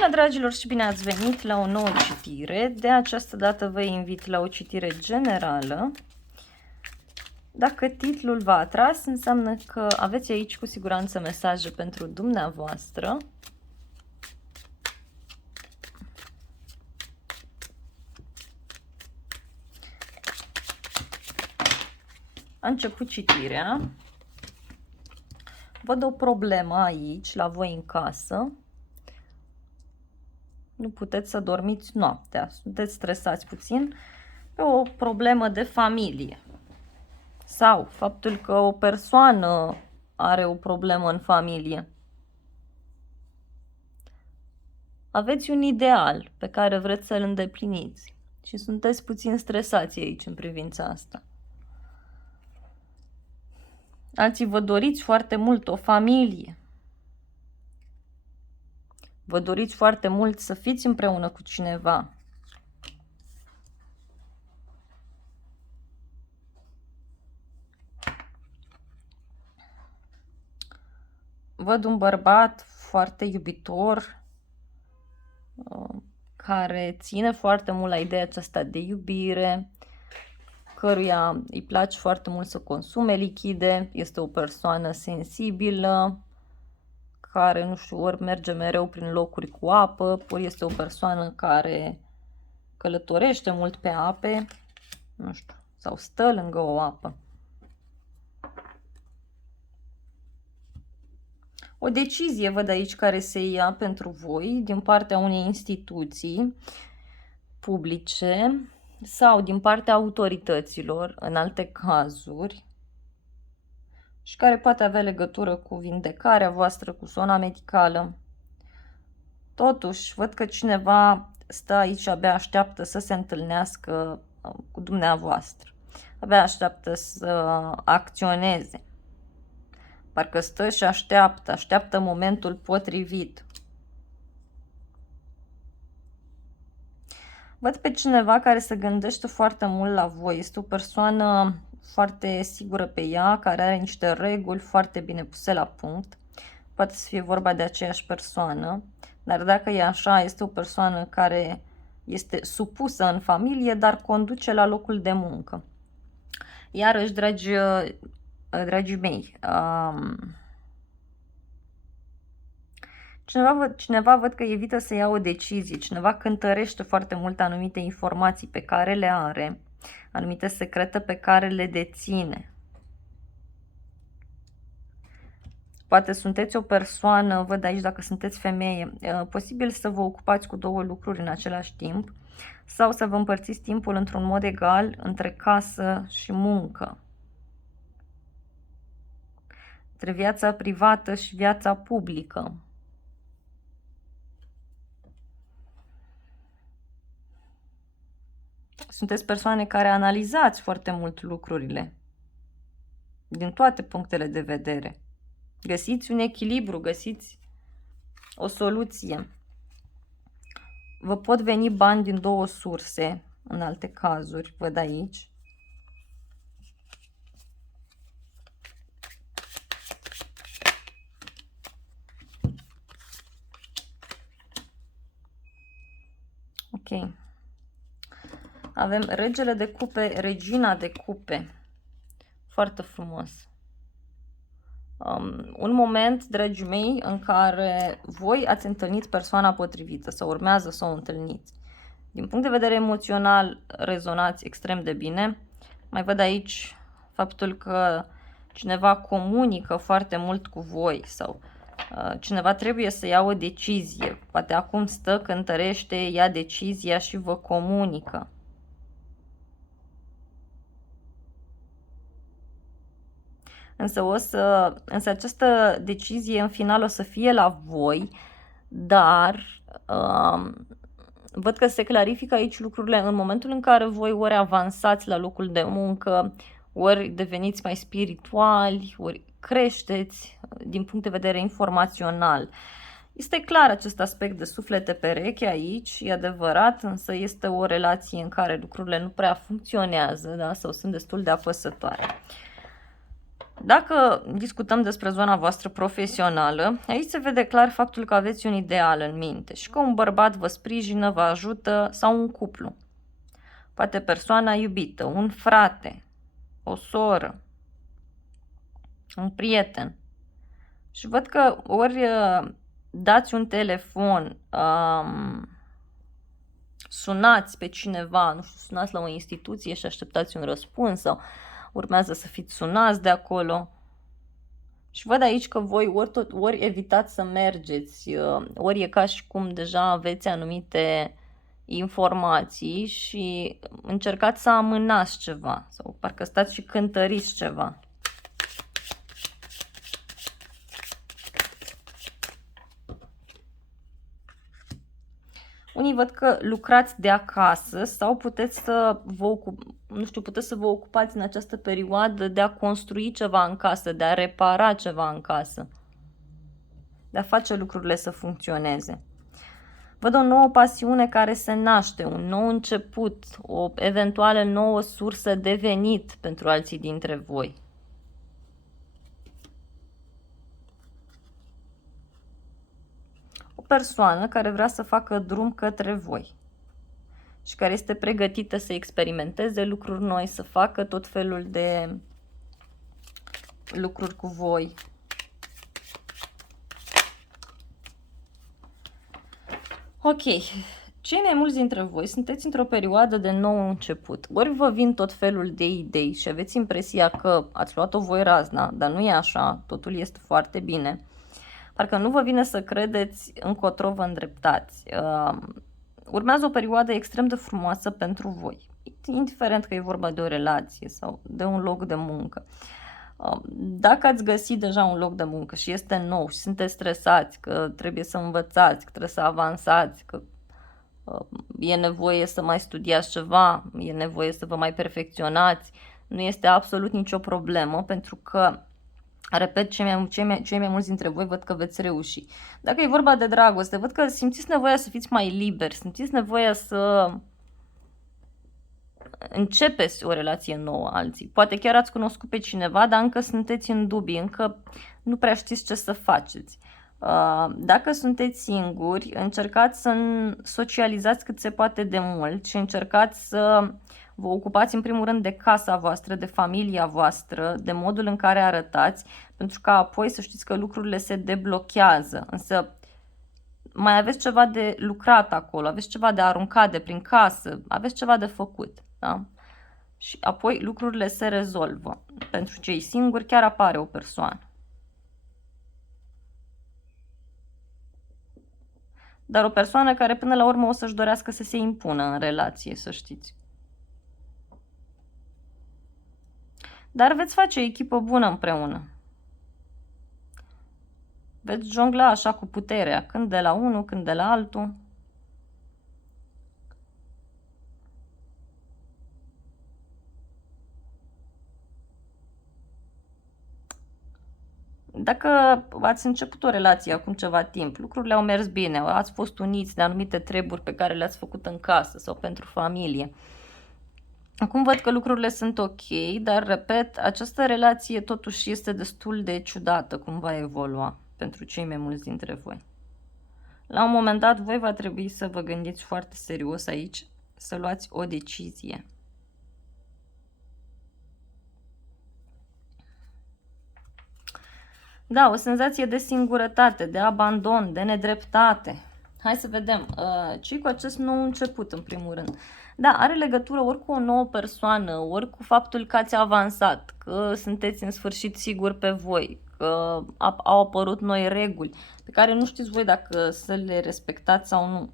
Bună, dragilor, și bine ați venit la o nouă citire. De această dată vă invit la o citire generală. Dacă titlul v-a atras, înseamnă că aveți aici cu siguranță mesaje pentru dumneavoastră. A început citirea. Văd o problemă aici, la voi în casă. Nu puteți să dormiți noaptea, sunteți stresați puțin pe o problemă de familie. Sau faptul că o persoană are o problemă în familie. Aveți un ideal pe care vreți să-l îndepliniți și sunteți puțin stresați aici în privința asta. Alții vă doriți foarte mult o familie. Vă doriți foarte mult să fiți împreună cu cineva. Văd un bărbat foarte iubitor, care ține foarte mult la ideea aceasta de iubire, căruia îi place foarte mult să consume lichide, este o persoană sensibilă, care, nu știu, ori merge mereu prin locuri cu apă, ori este o persoană care călătorește mult pe ape, nu știu, sau stă lângă o apă. O decizie văd aici care se ia pentru voi din partea unei instituții publice sau din partea autorităților în alte cazuri și care poate avea legătură cu vindecarea voastră, cu zona medicală. Totuși, văd că cineva stă aici și abia așteaptă să se întâlnească cu dumneavoastră. Abia așteaptă să acționeze. Parcă stă și așteaptă momentul potrivit. Văd pe cineva care se gândește foarte mult la voi. Este o persoană foarte sigură pe ea, care are niște reguli foarte bine puse la punct. Poate să fie vorba de aceeași persoană, dar dacă e așa, este o persoană care este supusă în familie, dar conduce la locul de muncă. Iarăși, dragii mei, cineva văd că evită să ia o decizie, cineva cântărește foarte mult anumite informații pe care le are, anumite secrete pe care le deține. Poate sunteți o persoană, văd aici dacă sunteți femeie, posibil să vă ocupați cu două lucruri în același timp sau să vă împărțiți timpul într-un mod egal între casă și muncă, între viața privată și viața publică. Sunteți persoane care analizați foarte mult lucrurile, din toate punctele de vedere. Găsiți un echilibru, găsiți o soluție. Vă pot veni bani din două surse, în alte cazuri, văd aici. Ok. Avem regele de cupe, regina de cupe. Foarte frumos. Un moment, dragii mei, în care voi ați întâlnit persoana potrivită sau urmează să o întâlniți. Din punct de vedere emoțional, rezonați extrem de bine. Mai văd aici faptul că cineva comunică foarte mult cu voi sau cineva trebuie să ia o decizie. Poate acum stă, cântărește, ia decizia și vă comunică. Însă această decizie în final o să fie la voi, dar văd că se clarifică aici lucrurile în momentul în care voi ori avansați la locul de muncă, ori deveniți mai spirituali, ori creșteți din punct de vedere informațional. Este clar acest aspect de suflete pereche aici, e adevărat, însă este o relație în care lucrurile nu prea funcționează, da? Sau sunt destul de apăsătoare. Dacă discutăm despre zona voastră profesională, aici se vede clar faptul că aveți un ideal în minte și că un bărbat vă sprijină, vă ajută sau un cuplu. Poate persoana iubită, un frate, o soră, un prieten. Și văd că ori dați un telefon, sunați pe cineva, nu știu, sunați la o instituție și așteptați un răspuns sau urmează să fiți sunați de acolo. Și văd aici că voi ori evitați să mergeți, ori e ca și cum deja aveți anumite informații și încercați să amânați ceva sau parcă stați și cântăriți ceva. Unii văd că lucrați de acasă sau puteți să vă ocupați în această perioadă de a construi ceva în casă, de a repara ceva în casă, de a face lucrurile să funcționeze. Văd o nouă pasiune care se naște, un nou început, o eventuală nouă sursă de venit pentru alții dintre voi. O persoană care vrea să facă drum către voi și care este pregătită să experimenteze lucruri noi, să facă tot felul de lucruri cu voi. Ok, cei mai mulți dintre voi sunteți într-o perioadă de nou început. Ori vă vin tot felul de idei și aveți impresia că ați luat-o voi razna, dar nu e așa, totul este foarte bine. Parcă nu vă vine să credeți încotro vă îndreptați. Urmează o perioadă extrem de frumoasă pentru voi, indiferent că e vorba de o relație sau de un loc de muncă. Dacă ați găsit deja un loc de muncă și este nou și sunteți stresați, că trebuie să învățați, că trebuie să avansați, că e nevoie să mai studiați ceva, e nevoie să vă mai perfecționați, nu este absolut nicio problemă, pentru că, repet, cei mai mulți dintre voi văd că veți reuși. Dacă e vorba de dragoste, văd că simțiți nevoia să fiți mai liberi, simțiți nevoia să începeți o relație nouă alții. Poate chiar ați cunoscut pe cineva, dar încă sunteți în dubii, încă nu prea știți ce să faceți. Dacă sunteți singuri, încercați să socializați cât se poate de mult și încercați să vă ocupați în primul rând de casa voastră, de familia voastră, de modul în care arătați, pentru că apoi să știți că lucrurile se deblochează. Însă mai aveți ceva de lucrat acolo, aveți ceva de aruncat de prin casă, aveți ceva de făcut. Da? Și apoi lucrurile se rezolvă. Pentru cei singuri chiar apare o persoană. Dar o persoană care până la urmă o să-și dorească să se impună în relație, să știți. Dar veți face o echipă bună împreună. Veți jongla așa cu puterea, când de la unul, când de la altul. Dacă ați început o relație acum ceva timp, lucrurile au mers bine, ați fost uniți de anumite treburi pe care le-ați făcut în casă sau pentru familie. Acum văd că lucrurile sunt ok, dar, repet, această relație totuși este destul de ciudată cum va evolua pentru cei mai mulți dintre voi. La un moment dat, voi va trebui să vă gândiți foarte serios aici, să luați o decizie. Da, o senzație de singurătate, de abandon, de nedreptate. Hai să vedem. Ce cu acest nou început, în primul rând? Da, are legătură ori cu o nouă persoană, ori cu faptul că ați avansat, că sunteți în sfârșit siguri pe voi, că au apărut noi reguli pe care nu știți voi dacă să le respectați sau nu.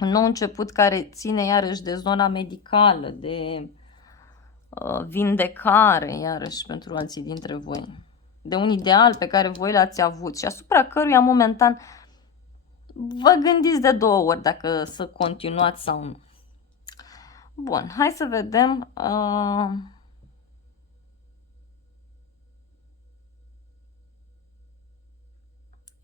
Un nou început care ține iarăși de zona medicală, de vindecare, iarăși pentru alții dintre voi. De un ideal pe care voi l-ați avut și asupra căruia momentan vă gândiți de 2 ori dacă să continuați sau nu. Bun, hai să vedem.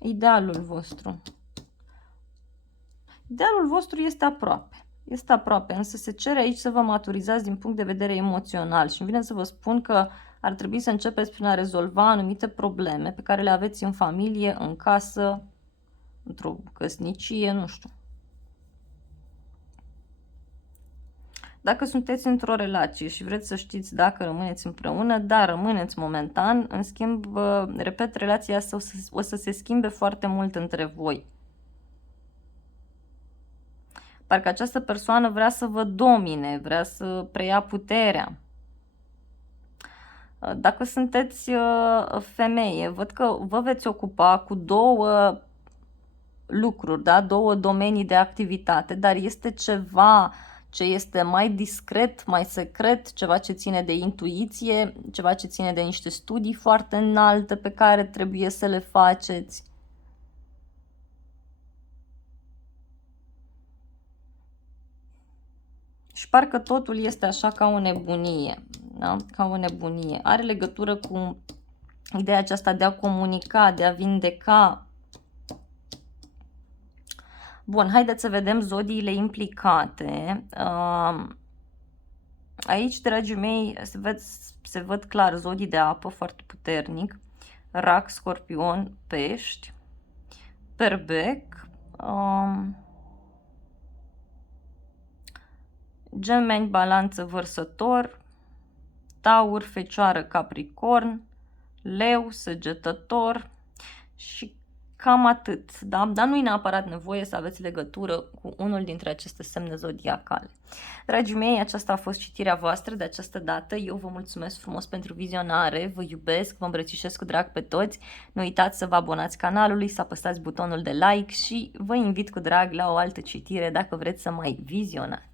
Idealul vostru. Idealul vostru este aproape. Este aproape, însă se cere aici să vă maturizați din punct de vedere emoțional și îmi vine să vă spun că ar trebui să începeți prin a rezolva anumite probleme pe care le aveți în familie, în casă, într-o căsnicie, nu știu. Dacă sunteți într-o relație și vreți să știți dacă rămâneți împreună, da, rămâneți momentan, în schimb, repet, relația asta o să se schimbe foarte mult între voi. Parcă această persoană vrea să vă domine, vrea să preia puterea. Dacă sunteți femeie, văd că vă veți ocupa cu două lucruri, da? Două domenii de activitate, dar este ceva ce este mai discret, mai secret, ceva ce ține de intuiție, ceva ce ține de niște studii foarte înalte pe care trebuie să le faceți. Și parcă totul este așa ca o nebunie, da? Ca o nebunie. Are legătură cu ideea aceasta de a comunica, de a vindeca. Bun, haideți să vedem zodiile implicate. Aici, dragii mei, se văd clar zodii de apă foarte puternic. Rac, Scorpion, Pești, Berbec, Gemeni, Balanță, Vărsător, Taur, Fecioară, Capricorn, Leu, Săgetător și cam atât, da? Dar nu e neapărat nevoie să aveți legătură cu unul dintre aceste semne zodiacale. Dragii mei, aceasta a fost citirea voastră de această dată. Eu vă mulțumesc frumos pentru vizionare, vă iubesc, vă îmbrățișez cu drag pe toți. Nu uitați să vă abonați canalului, să apăsați butonul de like și vă invit cu drag la o altă citire dacă vreți să mai vizionați.